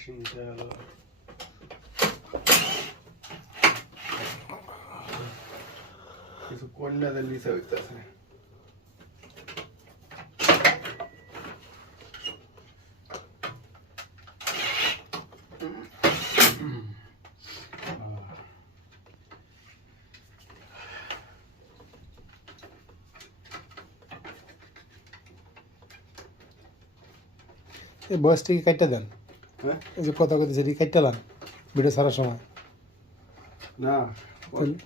Finishing গেল কিছু কন্যাদের নিচে হইতেছে এই বয়সটা কি কাটতে দেন? হ্যাঁ এই যে কথা কথা সেটি কাটতে দেন ভিডিও ছাড়ার সময়? না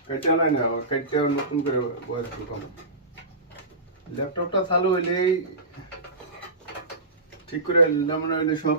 কেটে নাই না কেটে নতুন করে বয়স কম ল্যাপটপটা চালু হইলেই ঠিক করে মনে হইলে সব